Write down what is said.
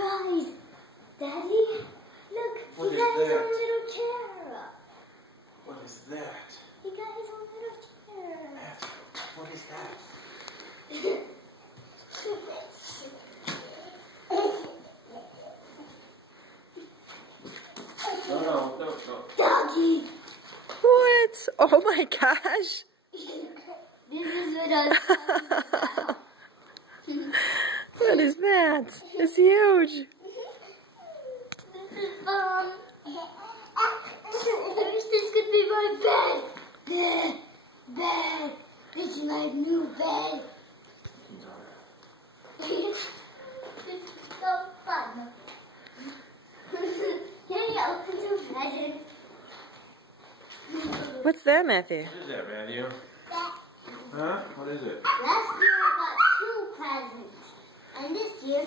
surprise! Daddy, look, What he is got his that? own little chair. What is that? He got his own little chair. Matthew, what is that? No. Doggy! What? Oh my gosh. This is what I was talking about. What is that? It's huge. This is this could be my bed. Bed. This is my new bed. This is so fun. Can you open some presents? What's that, Matthew? What is that, Matthew? Huh? What is it? Last year I got 2 presents. And this year